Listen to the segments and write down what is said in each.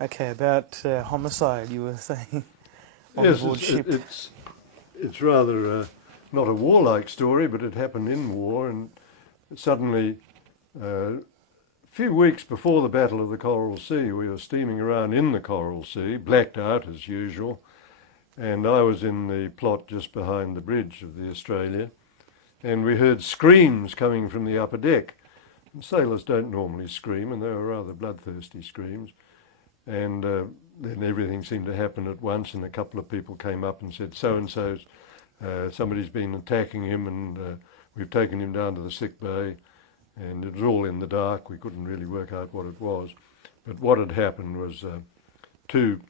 Okay, about homicide, you were saying on Yes, board ship. it's rather not a warlike story, but it happened in war, and suddenly, a few weeks before the Battle of the Coral Sea, we were steaming around in the Coral Sea, blacked out as usual, and I was in the plot just behind the bridge of the Australia, and we heard screams coming from the upper deck. And sailors don't normally scream, and they were rather bloodthirsty screams. And then everything seemed to happen at once, and a couple of people came up and said, so-and-so's, somebody's been attacking him, and we've taken him down to the sick bay. And it was all in the dark. We couldn't really work out what it was. But what had happened was two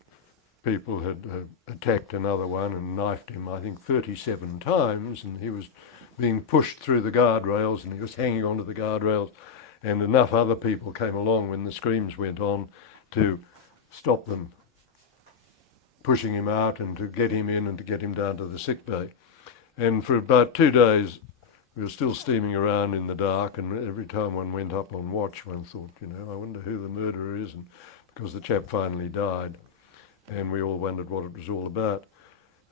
people had attacked another one and knifed him, I think, 37 times, and he was being pushed through the guardrails, and he was hanging onto the guardrails, and enough other people came along when the screams went on to stop them pushing him out and to get him in and to get him down to the sick bay. And for about 2 days, we were still steaming around in the dark, and every time one went up on watch, one thought, I wonder who the murderer is, and because the chap finally died, and we all wondered what it was all about.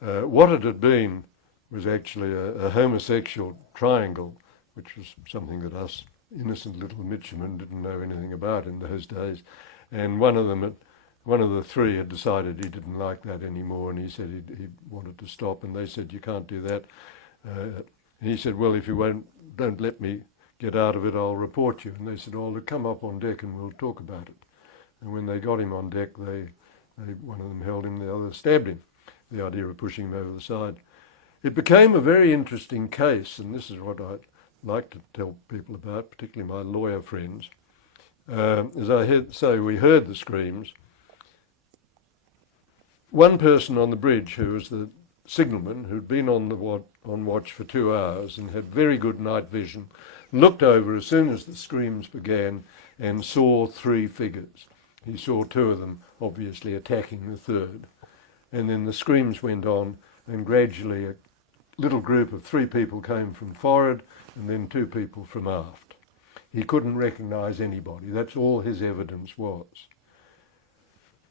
What it had been was actually a homosexual triangle, which was something that us innocent little midshipmen didn't know anything about in those days. And one of the three had decided he didn't like that anymore, and he said he wanted to stop, and they said, you can't do that. And he said, well, if you don't let me get out of it, I'll report you. And they said, oh, come up on deck and we'll talk about it. And when they got him on deck, one of them held him, the other stabbed him, the idea of pushing him over the side. It became a very interesting case, and this is what I'd like to tell people about, particularly my lawyer friends. As I say, we heard the screams. One person on the bridge, who was the signalman, who'd been on watch for 2 hours and had very good night vision, looked over as soon as the screams began and saw 3 figures. He saw 2 of them obviously attacking the third. And then the screams went on, and gradually a little group of 3 people came from forward and then 2 people from aft. He couldn't recognise anybody. That's all his evidence was.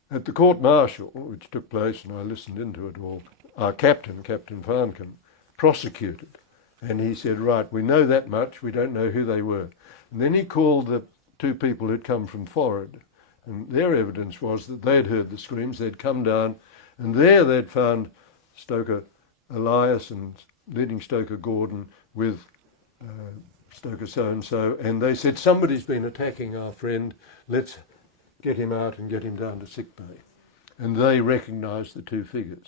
At the court-martial, which took place, and I listened into it all, our captain, Captain Farnkin, prosecuted. And he said, right, we know that much, we don't know who they were. And then he called the 2 people who'd come from forward, and their evidence was that they'd heard the screams, they'd come down, and there they'd found Stoker Elias and leading Stoker Gordon with Stoker so-and-so, and they said, somebody's been attacking our friend, let's get him out and get him down to sick bay. And they recognised the 2 figures.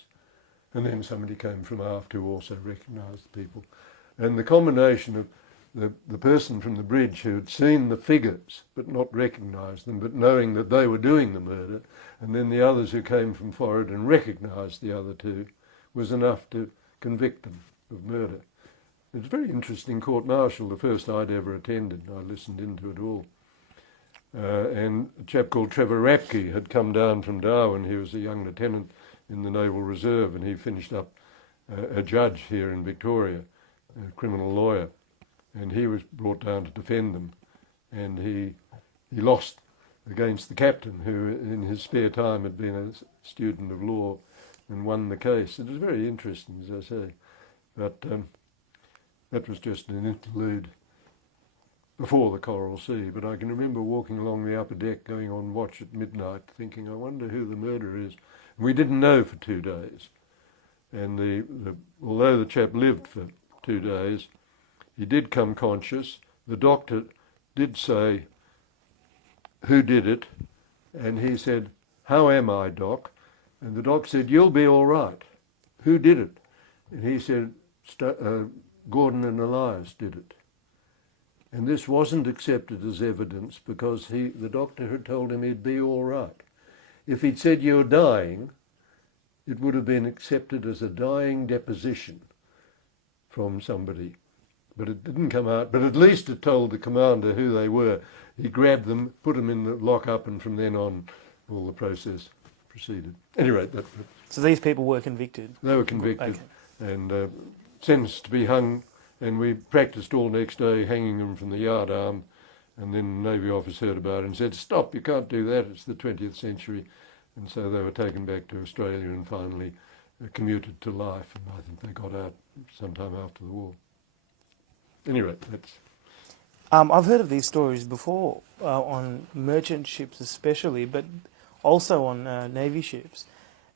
And then somebody came from aft who also recognised the people. And the combination of the person from the bridge who had seen the figures but not recognised them, but knowing that they were doing the murder, and then the others who came from forward and recognised the other 2, was enough to convict them of murder. It was a very interesting court-martial, the first I'd ever attended. I listened into it all. And a chap called Trevor Rapke had come down from Darwin. He was a young lieutenant in the Naval Reserve, and he finished up a judge here in Victoria, a criminal lawyer, and he was brought down to defend them, and he lost against the captain, who in his spare time had been a student of law, and won the case. It was very interesting, as I say, but that was just an interlude before the Coral Sea. But I can remember walking along the upper deck, going on watch at midnight, thinking, I wonder who the murderer is. We didn't know for 2 days. And although the chap lived for 2 days, he did come conscious. The doctor did say, who did it? And he said, how am I, Doc? And the doc said, you'll be all right. Who did it? And he said, Gordon and Elias did it. And this wasn't accepted as evidence because the doctor had told him he'd be all right. If he'd said, you're dying, it would have been accepted as a dying deposition from somebody. But it didn't come out. But at least it told the commander who they were. He grabbed them, put them in the lock-up, and from then on, all the process proceeded. Anyway, So these people were convicted? They were convicted and sentenced to be hung, and we practised all next day hanging them from the yard arm And then the Navy officer heard about it and said, "Stop, you can't do that, it's the 20th century." And so they were taken back to Australia and finally commuted to life, and I think they got out sometime after the war. Anyway, that's... I've heard of these stories before, on merchant ships especially, but also on Navy ships.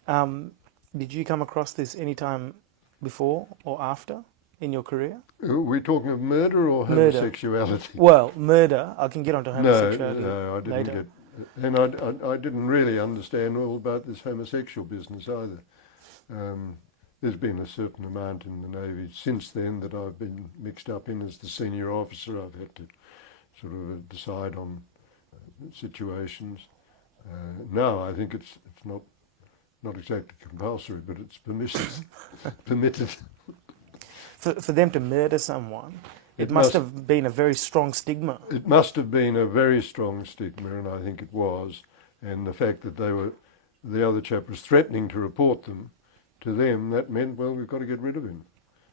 Did you come across this any time before or after in your career? Are we talking of murder or Murder. homosexuality? Well, murder. I can get onto homosexuality No, I didn't later. get... And I didn't really understand all about this homosexual business either. There's been a certain amount in the Navy since then that I've been mixed up in as the senior officer. I've had to sort of decide on situations. Now I think it's not exactly compulsory, but it's permitted. For them to murder someone, it must have been a very strong stigma. It must have been a very strong stigma, and I think it was. And the fact that the other chap was threatening to report them to them, that meant, well, we've got to get rid of him.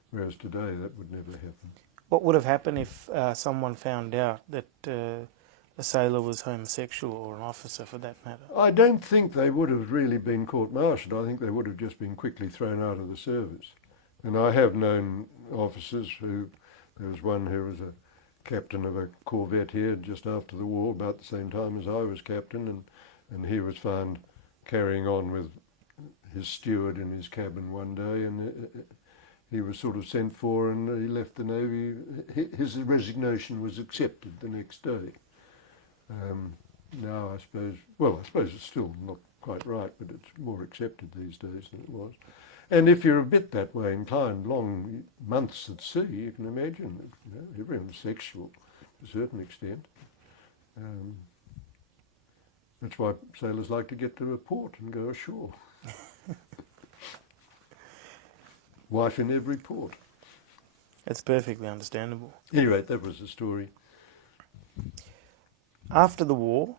Whereas today, that would never happen. What would have happened if someone found out that a sailor was homosexual, or an officer for that matter? I don't think they would have really been court-martialed. I think they would have just been quickly thrown out of the service. And I have known officers who... There was one who was a captain of a corvette here just after the war, about the same time as I was captain, and he was found carrying on with his steward in his cabin one day, and he was sort of sent for, and he left the Navy. His resignation was accepted the next day. Now I suppose it's still not quite right, but it's more accepted these days than it was. And if you're a bit that way inclined, long months at sea, you can imagine, everyone's sexual to a certain extent. That's why sailors like to get to a port and go ashore. Wife in every port. It's perfectly understandable. Anyway, that was the story. After the war,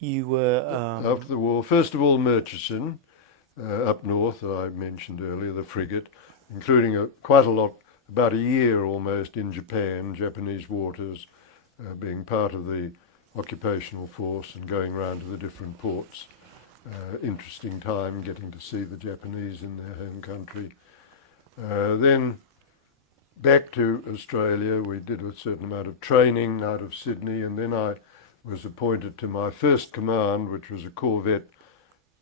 you were... After the war, first of all, Murchison, up north, that I mentioned earlier, the frigate, including quite a lot, about a year almost in Japan, Japanese waters, being part of the occupational force and going around to the different ports. Interesting time getting to see the Japanese in their home country. Then back to Australia, we did a certain amount of training out of Sydney, and then I was appointed to my first command, which was a corvette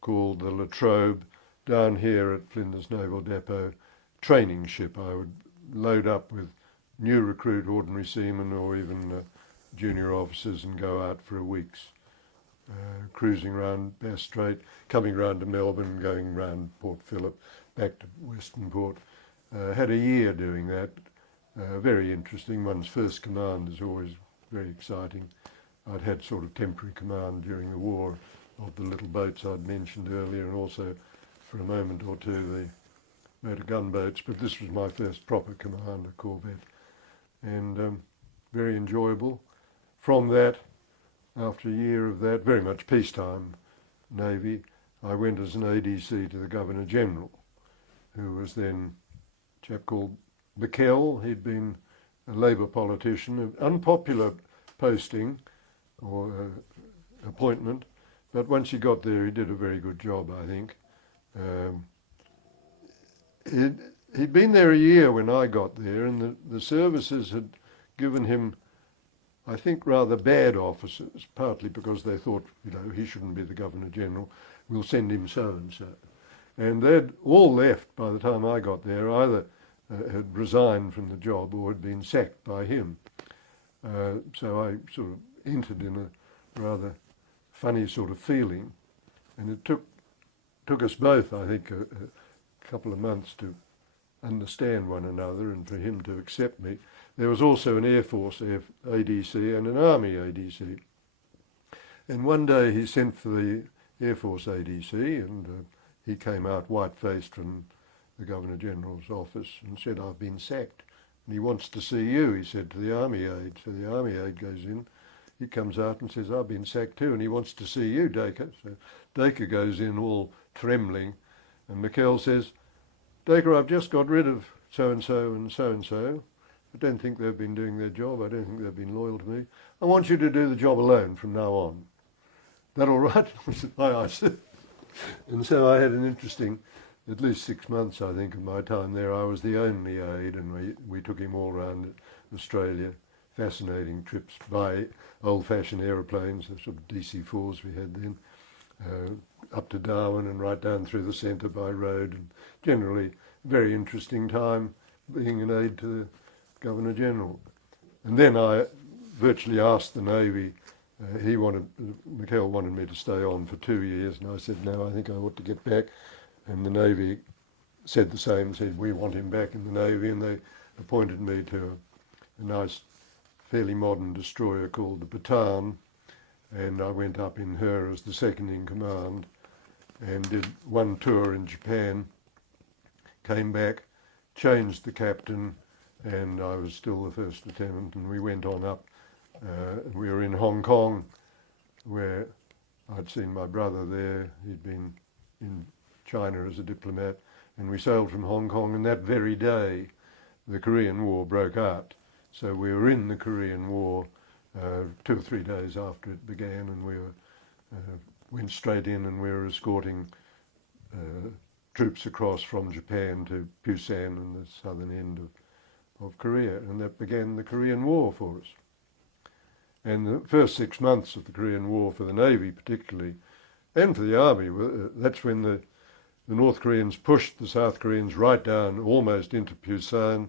called the La Trobe, down here at Flinders Naval Depot, training ship. I would load up with new recruit ordinary seamen or even junior officers and go out for a week's cruising around Bass Strait, coming round to Melbourne, going round Port Phillip, back to Western Port. Had a year doing that. Very interesting. One's first command is always very exciting. I'd had sort of temporary command during the war of the little boats I'd mentioned earlier, and also for a moment or two the motor gunboats, but this was my first proper command, a corvette, and very enjoyable. From that, after a year of that, very much peacetime Navy, I went as an ADC to the Governor-General, who was then a chap called Bickel. He'd been a Labour politician, an unpopular posting or appointment, but once he got there, he did a very good job, I think. He'd been there a year when I got there, and the services had given him, I think, rather bad officers, partly because they thought, he shouldn't be the Governor-General, we'll send him so-and-so. And they'd all left by the time I got there, either had resigned from the job or had been sacked by him. So I sort of entered in a rather funny sort of feeling, and it took us both, I think, a couple of months to understand one another and for him to accept me. There was also an Air Force ADC and an Army ADC. And one day he sent for the Air Force ADC, and he came out white-faced from the Governor-General's office and said, "I've been sacked. And he wants to see you," he said to the Army aide. So the Army aide goes in. He comes out and says, "I've been sacked too, and he wants to see you, Dacre." So Dacre goes in all trembling, and Mikkel says, "Dacre, I've just got rid of so-and-so and so-and-so. I don't think they've been doing their job. I don't think they've been loyal to me. I want you to do the job alone from now on. That all right? I said, aye, aye, sir. And so I had an interesting, at least 6 months, I think, of my time there. I was the only aide, and we took him all around Australia. Fascinating trips by old-fashioned aeroplanes, the sort of DC-4s we had then, up to Darwin and right down through the centre by road. And generally, very interesting time being an aide to the Governor-General. And then I virtually asked the Navy. Mikhail wanted me to stay on for 2 years, and I said, no, I think I ought to get back. And the Navy said the same, said, we want him back in the Navy, and they appointed me to a nice, fairly modern destroyer called the Bataan, and I went up in her as the second in command and did one tour in Japan, came back, changed the captain, and I was still the first lieutenant, and we went on up. We were in Hong Kong, where I'd seen my brother there. He'd been in China as a diplomat, and we sailed from Hong Kong, and that very day the Korean War broke out. So we were in the Korean War 2 or 3 days after it began, and we went straight in, and we were escorting troops across from Japan to Busan and the southern end of Korea, and that began the Korean War for us. And the first 6 months of the Korean War for the Navy particularly, and for the Army, that's when the North Koreans pushed the South Koreans right down almost into Busan.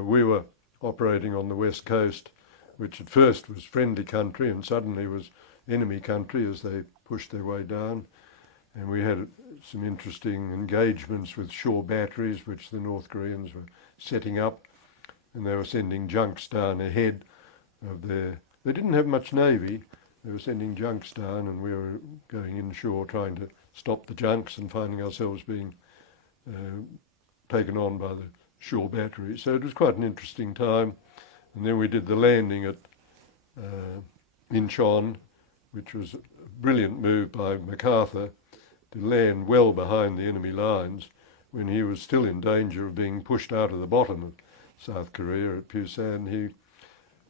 We were operating on the west coast, which at first was friendly country and suddenly was enemy country as they pushed their way down. And we had some interesting engagements with shore batteries, which the North Koreans were setting up, and they were sending junks down ahead of their... They didn't have much navy. They were sending junks down, and we were going inshore trying to stop the junks and finding ourselves being taken on by the shore batteries. So it was quite an interesting time. And then we did the landing at Incheon, which was a brilliant move by MacArthur to land well behind the enemy lines when he was still in danger of being pushed out of the bottom of South Korea at Busan. He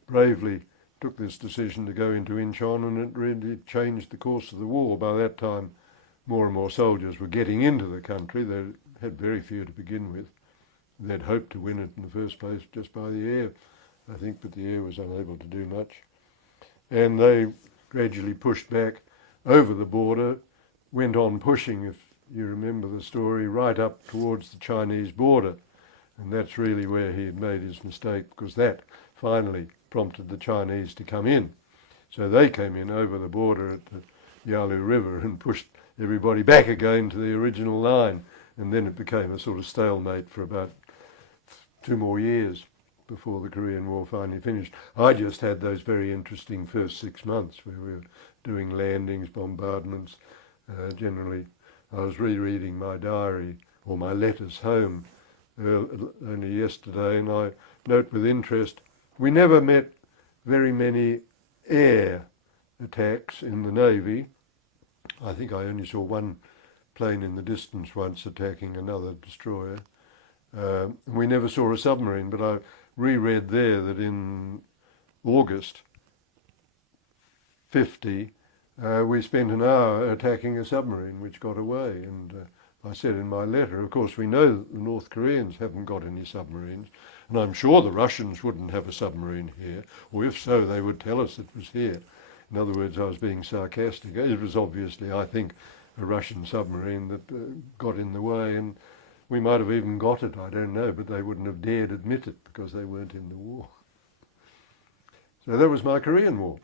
bravely took this decision to go into Incheon, and it really changed the course of the war. By that time, more and more soldiers were getting into the country. They had very few to begin with. They'd hoped to win it in the first place just by the air, I think, but the air was unable to do much. And they gradually pushed back over the border, went on pushing, if you remember the story, right up towards the Chinese border. And that's really where he had made his mistake, because that finally prompted the Chinese to come in. So they came in over the border at the Yalu River and pushed everybody back again to the original line. And then it became a sort of stalemate for about 2 more years before the Korean War finally finished. I just had those very interesting first 6 months where we were doing landings, bombardments. Generally, I was rereading my diary or my letters home only yesterday, and I note with interest we never met very many air attacks in the Navy. I think I only saw one plane in the distance once attacking another destroyer. We never saw a submarine, but I reread there that in August 50, we spent an hour attacking a submarine which got away. And I said in my letter, of course, we know that the North Koreans haven't got any submarines, and I'm sure the Russians wouldn't have a submarine here, or if so, they would tell us it was here. In other words, I was being sarcastic. It was obviously, I think, a Russian submarine that got in the way, and we might have even got it, I don't know, but they wouldn't have dared admit it because they weren't in the war. So that was my Korean War.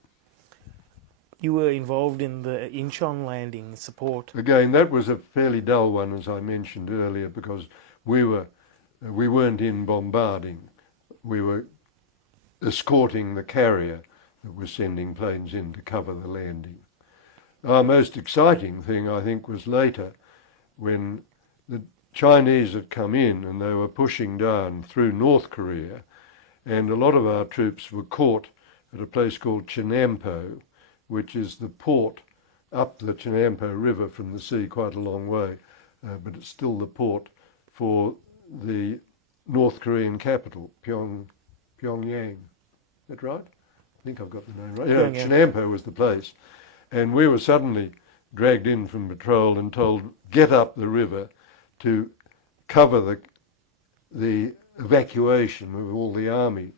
You were involved in the Incheon landing support. Again, that was a fairly dull one, as I mentioned earlier, because we weren't in bombarding. We were escorting the carrier that was sending planes in to cover the landing. Our most exciting thing, I think, was later when the Chinese had come in and they were pushing down through North Korea, and a lot of our troops were caught at a place called Chenampo, which is the port up the Chenampo River from the sea quite a long way, but it's still the port for the North Korean capital, Pyongyang. Is that right? I think I've got the name right. Yeah, Pyongyang. Chenampo was the place. And we were suddenly dragged in from patrol and told, get up the river to cover the evacuation of all the army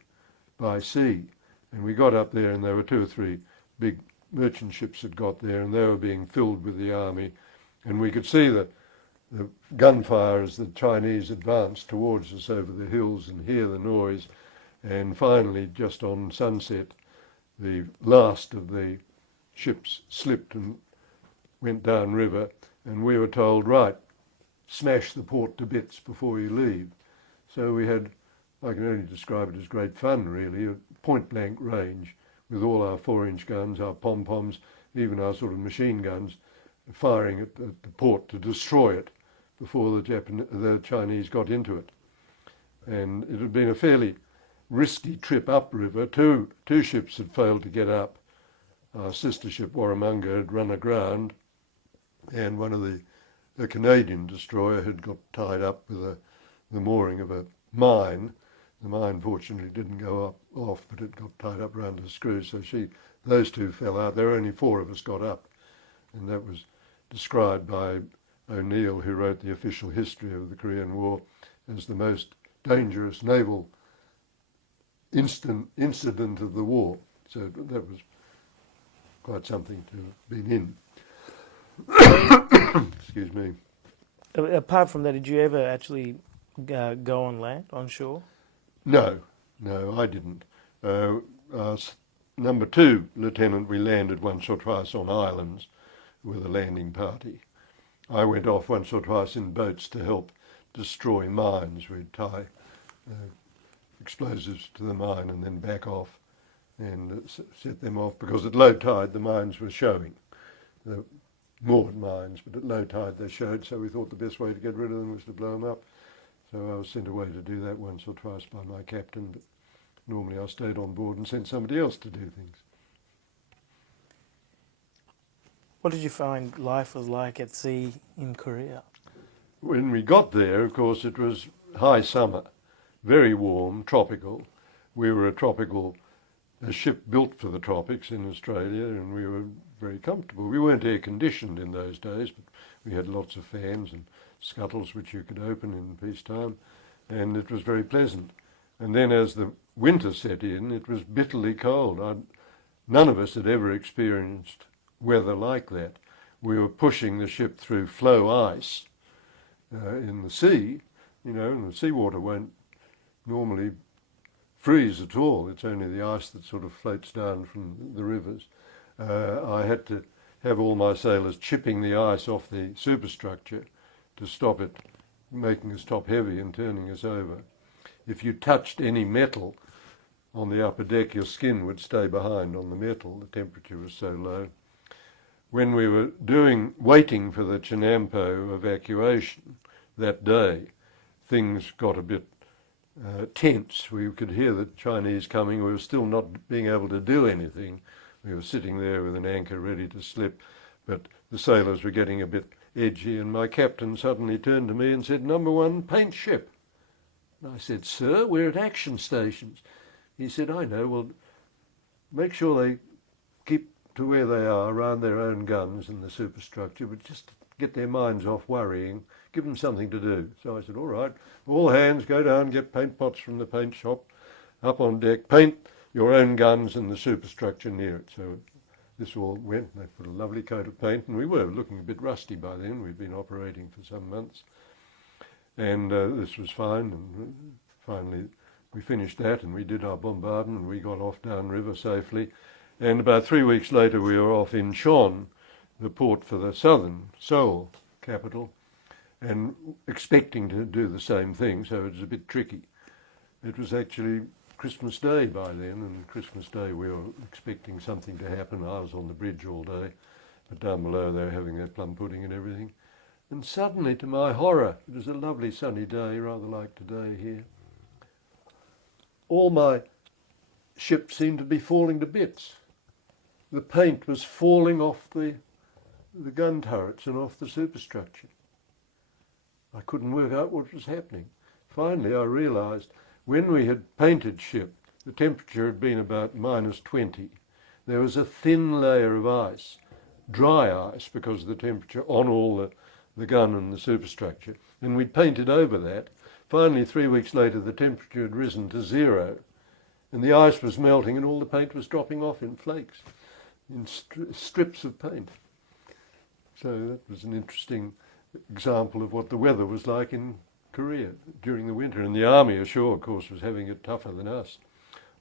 by sea. And we got up there, and there were 2 or 3 big merchant ships had got there, and they were being filled with the army. And we could see the gunfire as the Chinese advanced towards us over the hills and hear the noise. And finally, just on sunset, the last of the ships slipped and went downriver, and we were told, right, smash the port to bits before you leave. So we had, I can only describe it as great fun really, a point-blank range with all our 4-inch guns, our pom-poms, even our sort of machine guns, firing at the port to destroy it before the Chinese got into it. And it had been a fairly risky trip upriver. Two ships had failed to get up. Our sister ship Warramunga had run aground, and one of the Canadian destroyer had got tied up with the mooring of a mine. The mine fortunately didn't go off, but it got tied up around the screw, so those 2 fell out. There were only 4 of us got up, and that was described by O'Neill, who wrote the official history of the Korean War, as the most dangerous naval incident of the war. So that was quite something to have been in. Excuse me. Apart from that, did you ever actually go on land, on shore? No, I didn't. Our number 2 lieutenant, we landed once or twice on islands with a landing party. I went off once or twice in boats to help destroy mines. We'd tie explosives to the mine and then back off and set them off, because at low tide the mines were showing. The moored mines, but at low tide they showed, so we thought the best way to get rid of them was to blow them up. So I was sent away to do that once or twice by my captain, but normally I stayed on board and sent somebody else to do things. What did you find life was like at sea in Korea? When we got there, of course, it was high summer, very warm, tropical. We were a ship built for the tropics in Australia, and we were very comfortable. We weren't air conditioned in those days, but we had lots of fans and scuttles which you could open in peacetime, and it was very pleasant. And then as the winter set in, it was bitterly cold. None of us had ever experienced weather like that. We were pushing the ship through floe ice in the sea, and the seawater won't normally freeze at all. It's only the ice that sort of floats down from the rivers. I had to have all my sailors chipping the ice off the superstructure to stop it making us top heavy and turning us over. If you touched any metal on the upper deck, your skin would stay behind on the metal. The temperature was so low. When we were waiting for the Chenampo evacuation that day, things got a bit tense. We could hear the Chinese coming. We were still not being able to do anything. We were sitting there with an anchor ready to slip, but the sailors were getting a bit edgy, and my captain suddenly turned to me and said, "Number 1, paint ship." And I said, "Sir, we're at action stations." He said, "I know, well, make sure they keep to where they are around their own guns and the superstructure, but just get their minds off worrying, give them something to do." So I said, "All right, all hands go down, get paint pots from the paint shop, up on deck, paint your own guns and the superstructure near it." So this all went, and they put a lovely coat of paint, and we were looking a bit rusty by then. We'd been operating for some months, and this was fine, and finally we finished that, and we did our bombardment, and we got off downriver safely. And about 3 weeks later, we were off in Incheon, the port for the southern Seoul capital, and expecting to do the same thing, so it was a bit tricky. It was actually Christmas Day by then, and Christmas Day we were expecting something to happen. I was on the bridge all day, but down below they were having their plum pudding and everything. And suddenly, to my horror, it was a lovely sunny day, rather like today here, all my ship seemed to be falling to bits. The paint was falling off the gun turrets and off the superstructure. I couldn't work out what was happening. Finally, I realised when we had painted ship, the temperature had been about -20. There was a thin layer of ice, dry ice because of the temperature, on all the gun and the superstructure. And we'd painted over that. Finally, 3 weeks later, the temperature had risen to 0, and the ice was melting and all the paint was dropping off in flakes, in strips of paint. So that was an interesting example of what the weather was like in Korea during the winter. And the army ashore, of course, was having it tougher than us.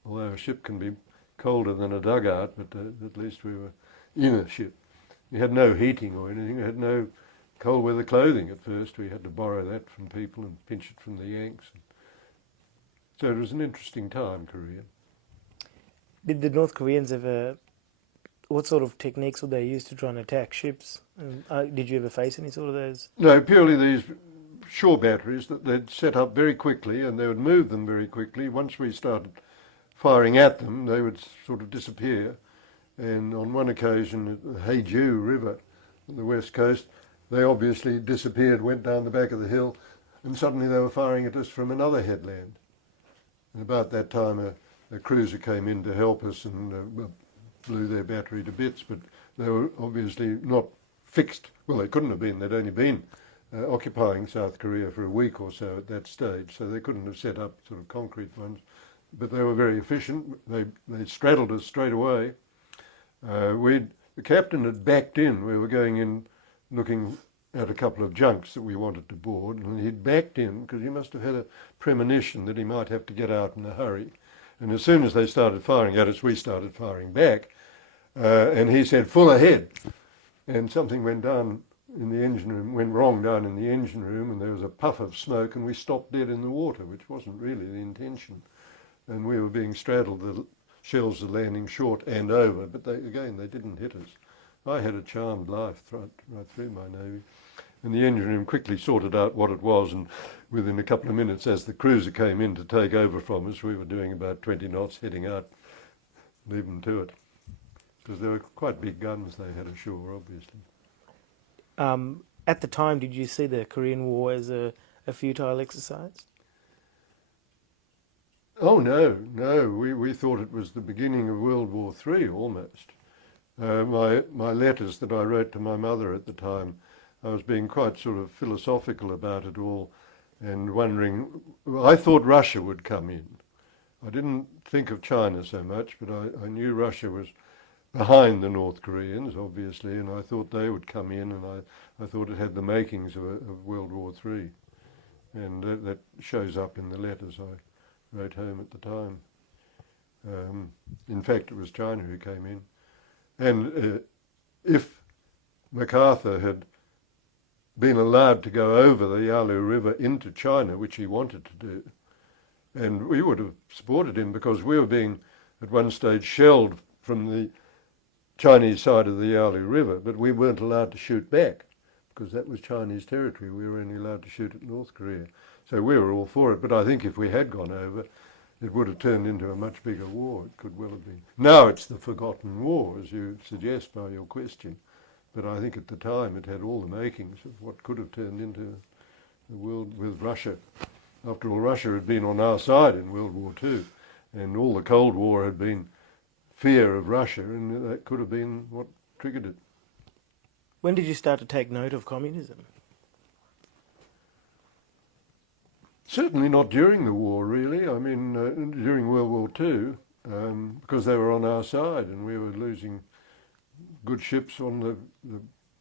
Although a ship can be colder than a dugout, but at least we were in a ship. We had no heating or anything. We had no cold weather clothing at first. We had to borrow that from people and pinch it from the Yanks. So it was an interesting time, Korea. Did the North Koreans ever? What sort of techniques would they use to try and attack ships? And, did you ever face any sort of those? No, purely these shore batteries that they'd set up very quickly, and they would move them very quickly. Once we started firing at them, they would sort of disappear. And on one occasion at the Haeju River on the west coast, they obviously disappeared, went down the back of the hill, and suddenly they were firing at us from another headland. And about that time a cruiser came in to help us and blew their battery to bits, but they were obviously not fixed. Well, they couldn't have been. They'd only been occupying South Korea for a week or so at that stage, so they couldn't have set up sort of concrete ones. But they were very efficient. They straddled us straight away. The captain had backed in. We were going in looking at a couple of junks that we wanted to board, and he'd backed in because he must have had a premonition that he might have to get out in a hurry. And as soon as they started firing at us, we started firing back. And he said, "Full ahead." And something went down in the engine room, went wrong down in the engine room, and there was a puff of smoke, and we stopped dead in the water, which wasn't really the intention. And we were being straddled. The shells were landing short and over, but they didn't hit us. I had a charmed life right through my Navy. And the engine room quickly sorted out what it was, and within a couple of minutes, as the cruiser came in to take over from us, we were doing about 20 knots, heading out, leave them to it. Because they were quite big guns they had ashore, obviously. At the time, did you see the Korean War as a futile exercise? Oh, no. We thought it was the beginning of World War III, almost. My letters that I wrote to my mother at the time, I was being quite sort of philosophical about it all and wondering, I thought Russia would come in. I didn't think of China so much, but I knew Russia was behind the North Koreans, obviously, and I thought they would come in, and I thought it had the makings of World War III. And that shows up in the letters I wrote home at the time. In fact, it was China who came in. And if MacArthur had been allowed to go over the Yalu River into China, which he wanted to do, and we would have supported him because we were being, at one stage, shelled from the Chinese side of the Yalu River, but we weren't allowed to shoot back because that was Chinese territory. We were only allowed to shoot at North Korea. So we were all for it, but I think if we had gone over, it would have turned into a much bigger war. It could well have been. Now it's the forgotten war, as you suggest by your question. But I think at the time it had all the makings of what could have turned into a world with Russia. After all, Russia had been on our side in World War II, and all the Cold War had been fear of Russia, and that could have been what triggered it. When did you start to take note of communism? Certainly not during the war, really. I mean, during World War II, because they were on our side and we were losing good ships on the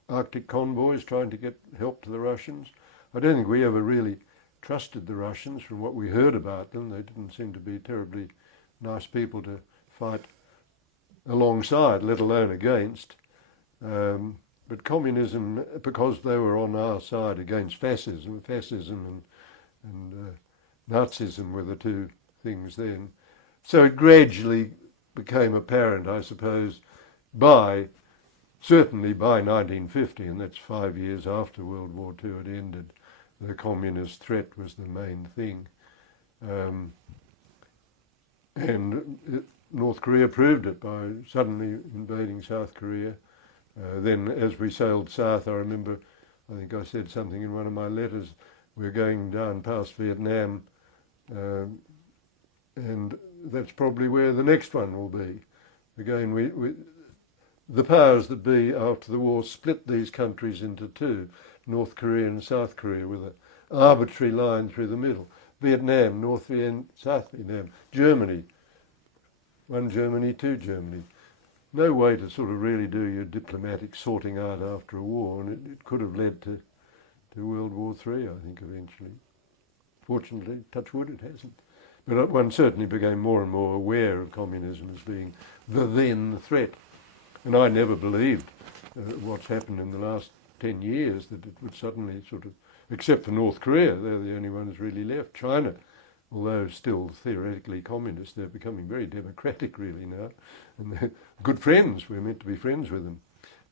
Arctic convoys trying to get help to the Russians. I don't think we ever really trusted the Russians from what we heard about them. They didn't seem to be terribly nice people to fight alongside, let alone against. But communism, because they were on our side against fascism and Nazism were the two things then. So it gradually became apparent, I suppose, certainly by 1950, and that's 5 years after World War II had ended, the communist threat was the main thing. North Korea proved it by suddenly invading South Korea. Then as we sailed south, I remember, I think I said something in one of my letters, we were going down past Vietnam, and that's probably where the next one will be. Again, the powers that be after the war split these countries into two, North Korea and South Korea, with an arbitrary line through the middle. Vietnam, North Vietnam, South Vietnam, Germany, one Germany, two Germany. No way to sort of really do your diplomatic sorting out after a war, and it could have led to World War III, I think, eventually. Fortunately, touch wood, it hasn't. But one certainly became more and more aware of communism as being the then threat. And I never believed what's happened in the last 10 years, that it would suddenly sort of, except for North Korea, they're the only ones really left. China, although still theoretically communist, they're becoming very democratic really now. And they're good friends, we're meant to be friends with them.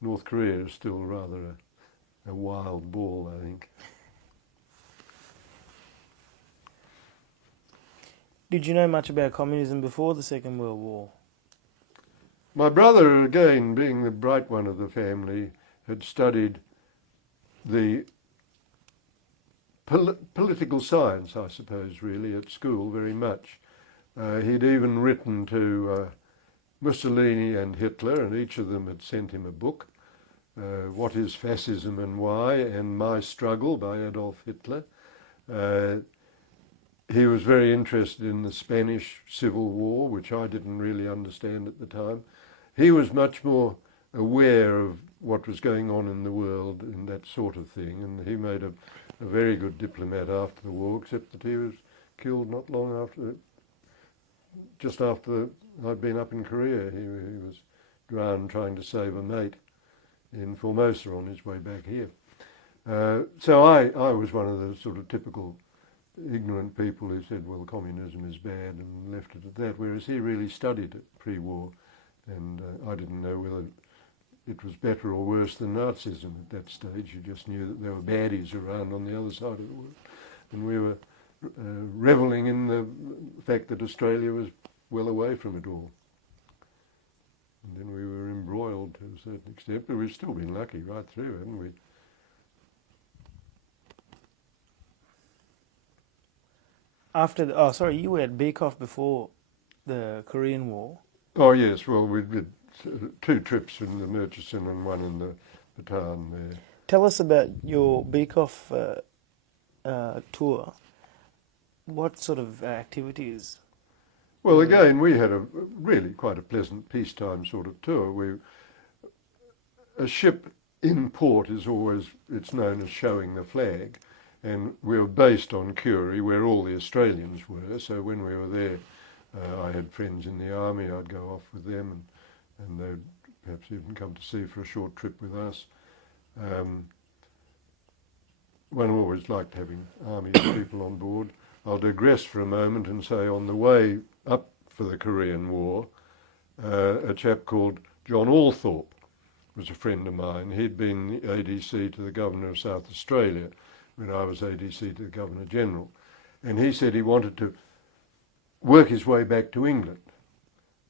North Korea is still rather a wild ball, I think. Did you know much about communism before the Second World War? My brother, again, being the bright one of the had studied the political science, I suppose, really, at school very much. He'd even written to Mussolini and Hitler, and each of them had sent him a book, What is Fascism and Why, and My Struggle by Adolf Hitler. He was very interested in the Spanish Civil War, which I didn't really understand at the time. He was much more aware of what was going on in the world and that sort of thing, and he made a very good diplomat after the war, except that he was killed not long after, just after I'd been up in Korea. He was drowned trying to save a mate in Formosa on his way back here. So I was one of the sort of typical ignorant people who said, well, communism is bad, and left it at that, whereas he really studied it pre-war, and I didn't know whether it was better or worse than Nazism at that stage. You just knew that there were baddies around on the other side of the world, and we were revelling in the fact that Australia was well away from it all. And then we were embroiled to a certain extent, but we've still been lucky right through, haven't we? You were at Beekoff before the Korean War. Oh yes, well we did 2 trips in the Murchison and one in the Bataan there. Tell us about your Beekoff tour. What sort of activities? Well, again, we had really quite a pleasant peacetime sort of tour. A ship in port is always, it's known as showing the flag, and we were based on Curie, where all the Australians were. So when we were there, I had friends in the army. I'd go off with them, and they'd perhaps even come to sea for a short trip with us. One always liked having army people on board. I'll digress for a moment and say on the way up for the Korean War, a chap called John Althorpe was a friend of mine. He'd been ADC to the Governor of South Australia when I was ADC to the Governor General. And he said he wanted to work his way back to England.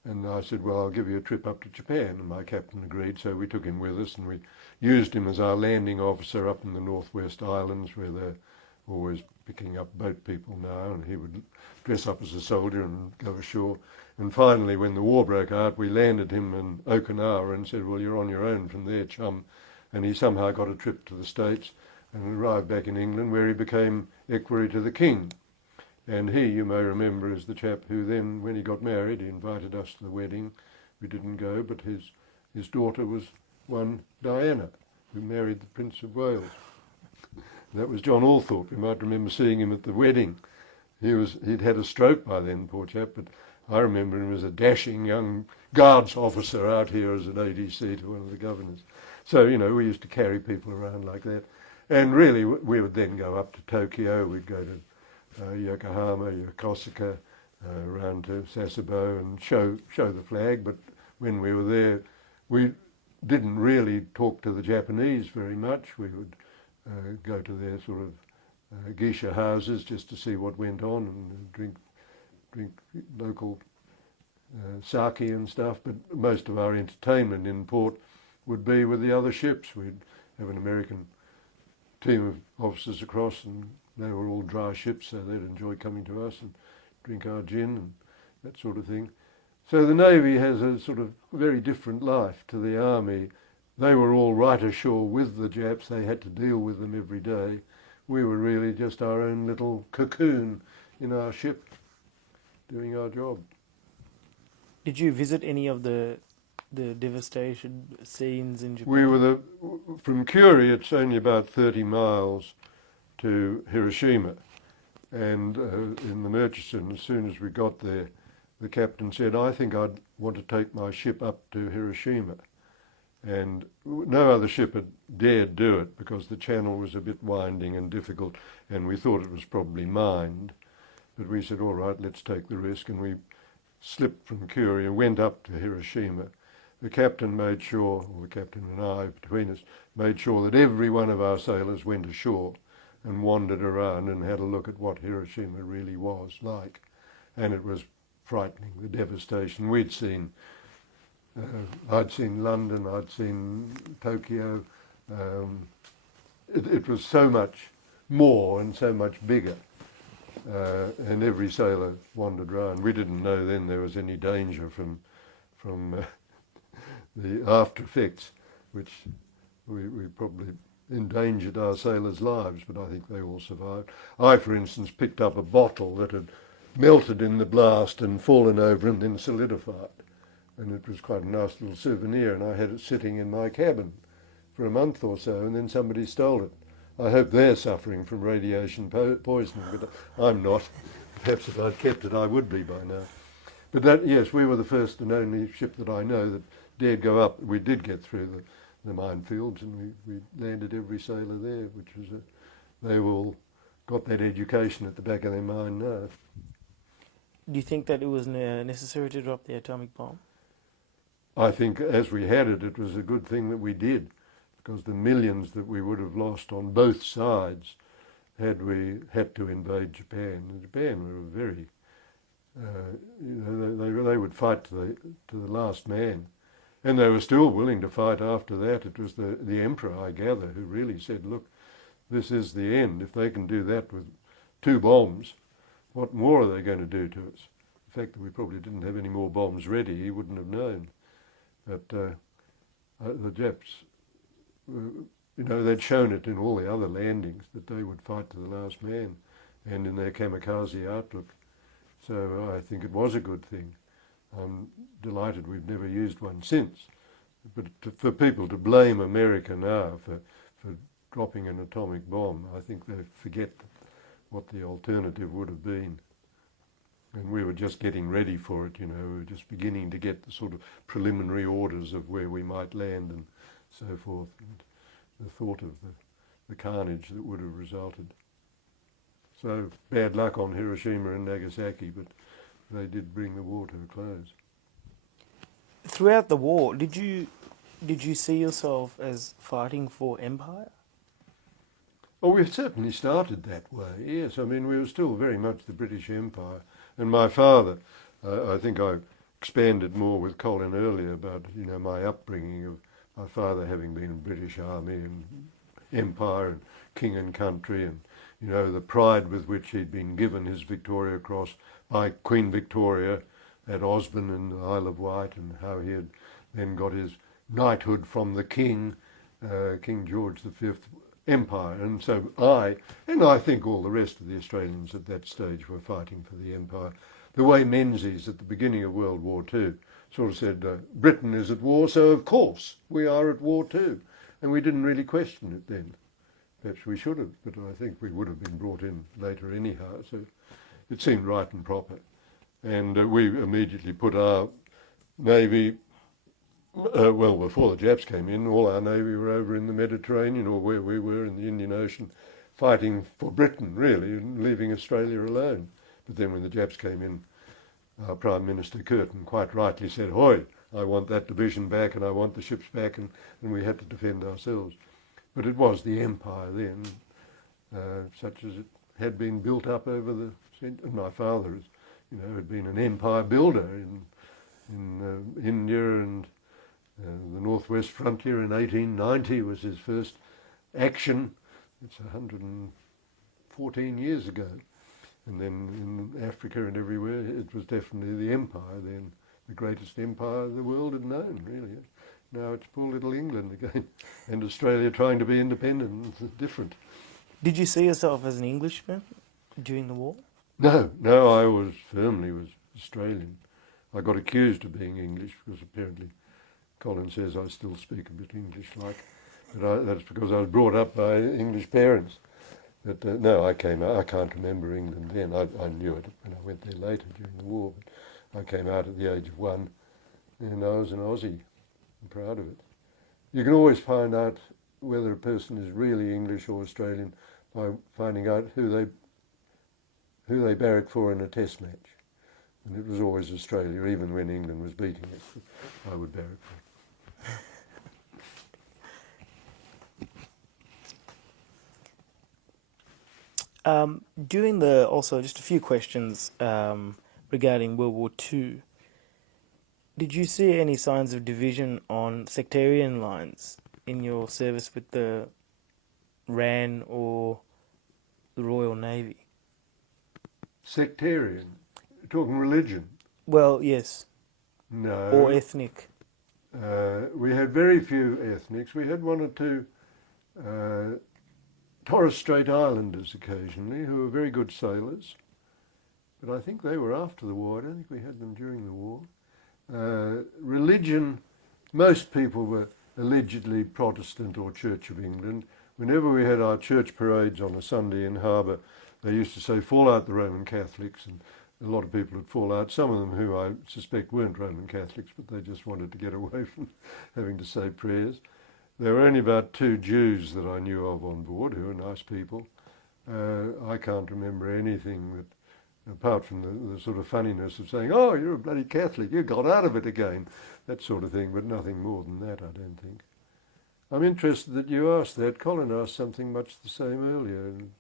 And I said, well, I'll give you a trip up to Japan. And my captain agreed, so we took him with us, and we used him as our landing officer up in the Northwest Islands, where they're always picking up boat people now, and he would dress up as a soldier and go ashore. And finally, when the war broke out, we landed him in Okinawa and said, well, you're on your own from there, chum. And he somehow got a trip to the States and arrived back in England, where he became equerry to the King. And he, you may remember, is the chap who then, when he got married, he invited us to the wedding. We didn't go, but his daughter was one Diana, who married the Prince of Wales. That was John Althorpe. You might remember seeing him at the wedding. He'd had a stroke by then, poor chap, but I remember him as a dashing young guards officer out here as an ADC to one of the governors. So, you know, we used to carry people around like that. And really, we would then go up to Tokyo. We'd go to Yokohama, Yokosuka, around to Sasebo and show the flag. But when we were there, we didn't really talk to the Japanese very much. We would go to their sort of geisha houses just to see what went on and drink local sake and stuff. But most of our entertainment in port would be with the other ships. We'd have an American team of officers across, and they were all dry ships, so they'd enjoy coming to us and drink our gin and that sort of thing. So the Navy has a sort of very different life to the Army. They were all right ashore with the Japs. They had to deal with them every day. We were really just our own little cocoon in our ship, doing our job. Did you visit any of the devastation scenes in We Japan? were from Curie, it's only about 30 miles to Hiroshima. And in the Murchison, as soon as we got there, the captain said, I think I'd want to take my ship up to Hiroshima. And no other ship had dared do it because the channel was a bit winding and difficult, and we thought it was probably mined. But we said, all right, let's take the risk, and we slipped from Curie and went up to Hiroshima. The captain made sure, or the captain and I between us, made sure that every one of our sailors went ashore and wandered around and had a look at what Hiroshima really was like. And it was frightening, the devastation. I'd seen London, I'd seen Tokyo. It was so much more and so much bigger. And every sailor wandered round. We didn't know then there was any danger from the after effects, which we probably endangered our sailors' lives, but I think they all survived. I, for instance, picked up a bottle that had melted in the blast and fallen over and then solidified. And it was quite a nice little souvenir, and I had it sitting in my cabin for a month or so, and then somebody stole it. I hope they're suffering from radiation poisoning, but I'm not. Perhaps if I'd kept it, I would be by now. But that, yes, we were the first and only ship that I know that dared go up. We did get through the minefields, and we landed every sailor there, which was they all got that education at the back of their mind now. Do you think that it was necessary to drop the atomic bomb? I think as we had it, it was a good thing that we did, because the millions that we would have lost on both sides had we had to invade Japan. And Japan were very, they would fight to the last man. And they were still willing to fight after that. It was the emperor, I gather, who really said, look, this is the end. If they can do that with 2 bombs, what more are they going to do to us? The fact that we probably didn't have any more bombs ready, he wouldn't have known. But the Japs, they'd shown it in all the other landings that they would fight to the last man, and in their kamikaze outlook. So I think it was a good thing. I'm delighted we've never used one since. But for people to blame America now for dropping an atomic bomb, I think they forget what the alternative would have been. And we were just getting ready for it, we were just beginning to get the sort of preliminary orders of where we might land and so forth. And the thought of the carnage that would have resulted. So bad luck on Hiroshima and Nagasaki, but they did bring the war to a close. Throughout the war, did you see yourself as fighting for empire? Well, we've certainly started that way, yes. I mean, we were still very much the British Empire. And my father, I think I expanded more with Colin earlier about, my upbringing of my father having been in the British Army and Empire and King and Country, and, the pride with which he'd been given his Victoria Cross by Queen Victoria at Osborne in the Isle of Wight, and how he had then got his knighthood from the King, King George V, Empire. And so I think all the rest of the Australians at that stage were fighting for the Empire. The way Menzies at the beginning of World War II sort of said, Britain is at war, so of course we are at war too. And we didn't really question it then. Perhaps we should have, but I think we would have been brought in later anyhow, so it seemed right and proper. And we immediately put our Navy, before the Japs came in, all our Navy were over in the Mediterranean, or where we were in the Indian Ocean, fighting for Britain, really, and leaving Australia alone. But then when the Japs came in, our Prime Minister Curtin quite rightly said, "Hoi, I want that division back and I want the ships back," and we had to defend ourselves. But it was the empire then, such as it had been built up over the centuries. And my father, had been an empire builder in India, and the Northwest Frontier in 1890 was his first action. It's 114 years ago. And then in Africa and everywhere, it was definitely the empire then, the greatest empire the world had known, really. Now it's poor little England again, and Australia trying to be independent and different. Did you see yourself as an Englishman during the war? No, I was firmly was Australian. I got accused of being English because apparently Colin says I still speak a bit English-like, but that's because I was brought up by English parents. But no, I came out. I can't remember England then. I knew it when I went there later during the war. But I came out at the age of 1, and I was an Aussie. I'm proud of it. You can always find out whether a person is really English or Australian by finding out who they barrack for in a test match. And it was always Australia, even when England was beating us, I would barrack for. Also just a few questions regarding World War II. Did you see any signs of division on sectarian lines in your service with the RAN or the Royal Navy? Sectarian? Talking religion? Well, yes. No. Or ethnic? We had very few ethnics. We had one or two Torres Strait Islanders occasionally who were very good sailors. But I think they were after the war. I don't think we had them during the war. Religion, most people were allegedly Protestant or Church of England. Whenever we had our church parades on a Sunday in Harbour, they used to say, fall out the Roman Catholics, and a lot of people would fall out, some of them who I suspect weren't Roman Catholics, but they just wanted to get away from having to say prayers. There were only about 2 Jews that I knew of on board who were nice people. I can't remember anything that, apart from the sort of funniness of saying, oh, you're a bloody Catholic, you got out of it again, that sort of thing, but nothing more than that, I don't think. I'm interested that you asked that. Colin asked something much the same earlier, and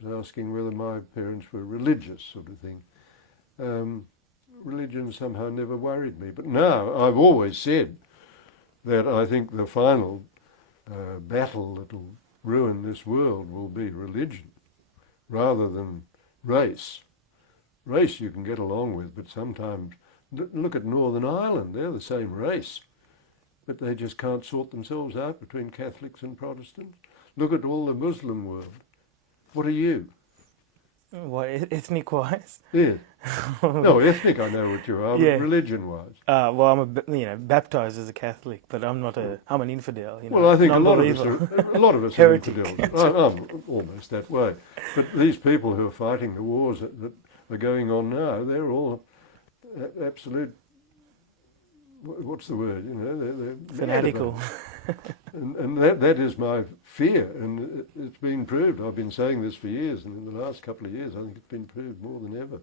was asking whether my parents were religious, sort of thing. Religion somehow never worried me, but now I've always said that I think the final battle that will ruin this world will be religion rather than race. Race you can get along with, but sometimes, look at Northern Ireland, they're the same race, but they just can't sort themselves out between Catholics and Protestants. Look at all the Muslim world. What are you? What, ethnic-wise? Yeah. No, ethnic I know what you are, Yeah. but religion-wise. Well, I'm baptized as a Catholic, but I'm an infidel. Well, I think a lot of us are Heretic. infidels. I'm almost that way. But these people who are fighting the wars that are going on now, they're all absolute, what's the word? You know, they're Fanatical. and that is my fear, and it's been proved. I've been saying this for years, and in the last couple of years I think it's been proved more than ever.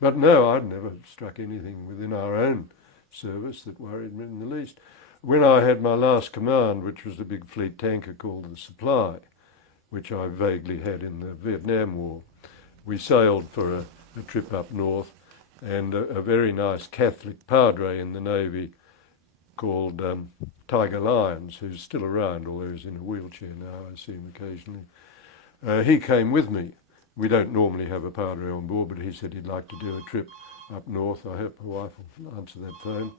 But no, I'd never struck anything within our own service that worried me in the least. When I had my last command, which was a big fleet tanker called the Supply, which I vaguely had in the Vietnam War, we sailed for a trip up north, and a very nice Catholic padre in the Navy called Tiger Lyons, who's still around, although he's in a wheelchair now, I see him occasionally. He came with me. We don't normally have a padre on board, but he said he'd like to do a trip up north. I hope my wife will answer that phone.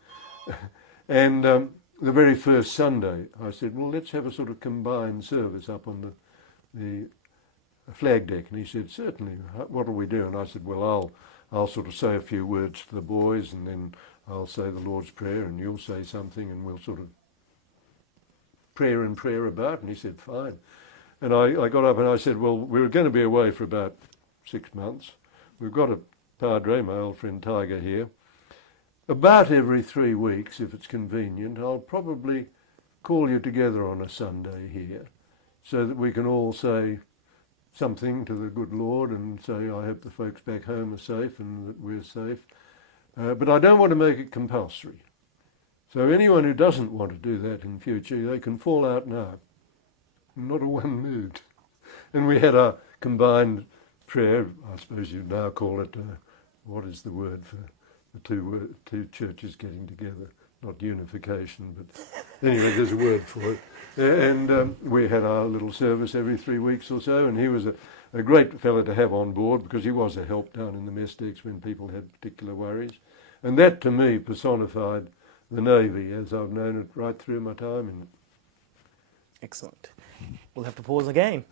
And the very first Sunday, I said, well, let's have a sort of combined service up on the flag deck. And he said, certainly, what will we do? And I said, well, I'll sort of say a few words to the boys, and then I'll say the Lord's Prayer, and you'll say something, and we'll sort of prayer about. And he said, fine. And I got up and I said, well, we were going to be away for about 6 months. We've got a padre, my old friend Tiger, here. About every 3 weeks, if it's convenient, I'll probably call you together on a Sunday here so that we can all say something to the good Lord and say, I hope the folks back home are safe and that we're safe. But I don't want to make it compulsory. So anyone who doesn't want to do that in future, they can fall out now. Not a one moved. And we had our combined prayer, I suppose you'd now call it, what is the word for the two churches getting together? not unification, but anyway, there's a word for it. And we had our little service every 3 weeks or so, and he was a great fella to have on board because he was a help down in the mess decks when people had particular worries. And that, to me, personified the Navy as I've known it right through my time in it. Excellent. We'll have to pause again.